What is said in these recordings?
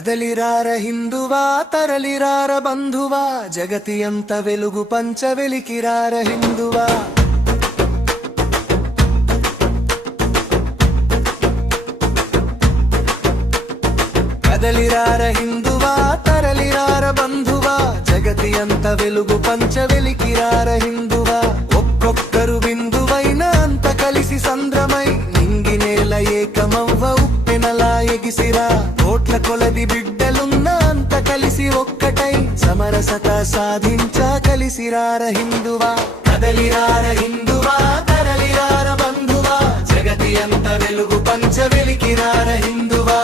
కదలిరార హిందువా తరలిరార బంధువా జగతి అంత వెలుగు పంచ వెలికిరార హిందువా. కదలిరార హిందువా తరలిరార బంధువా జగతి అంత వెలుగు పంచ వెలికిరార హిందువా. ఒక్కొక్కరు బిందువైన అంత కలిసి సంద్రమై నింగి నేల ఏకమవ్వ ఉప్పెనలా ఎగిసిరా. కోట్ల కొలది బిడ్డలున్న అంత కలిసి ఒక్కటై సమరసత సాధించా కలిసిరార హిందువా. కదలిరార హిందువా తరలిరార బంధువా జగతి అంత వెలుగు పంచ వెలికిరార హిందువా.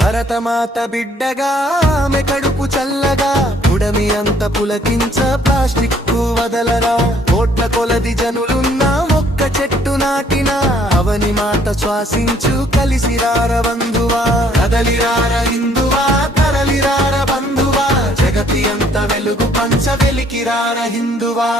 భరతమాత బిడ్డగా ఆమె కడుపు చల్లగా పుడమి అంత పులకించ ప్లాస్టిక్ వదలరా. కోట్ల కొలది జనులున్నా ఒక్క చెట్టు నాటినా అవని మాట శ్వాసించు కలిసిరార బంధువా. కదలిరార హిందువా తరలిరార బంధువా జగతి అంత వెలుగు పంచ వెలికిరార హిందువా.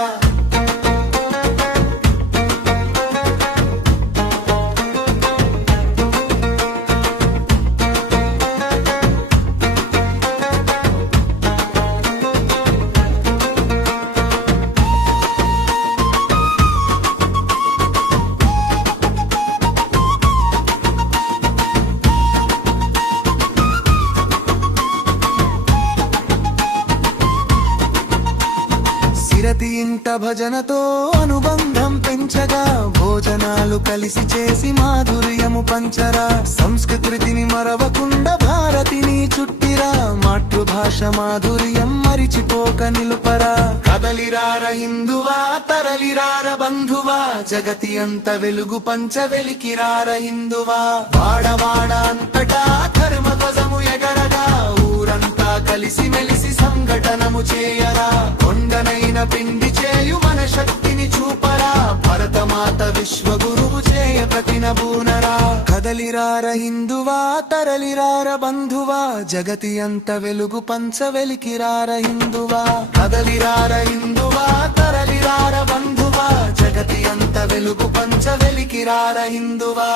సిరతి ఇంట భజనతో అనుబంధం పెంచగా భోజనాలు కలిసి చేసి మాధుర్యము పంచరా. సంస్కృతిని మరవకుండా భారతిని చుట్టిరా. మాతృభాష మాధుర్యం మరిచిపోక నిలుపరా. కదలిరార హిందువా తరలిరార బంధువా జగతి అంత వెలుగు పంచ వెలికిరార హిందువా. వాడవాడ అంతటా ధర్మ ధ్వజము ఎగరగా ఊరంతా కలిసి మెలిసి సంఘటనము చేయరా. కొండనైన పిండి చేయు మన శక్తిని చూపరా. భరతమాత విశ్వగురువు చేయ ప్రతినబూనరా. కదలిరార హిందువా తరలిరార బంధువా జగతి అంత వెలుగు పంచ వెలికిరార హిందువా. కదలిరార హిందువా తరలిరార బంధువా జగతి అంత వెలుగు పంచ వెలికిరార హిందువా.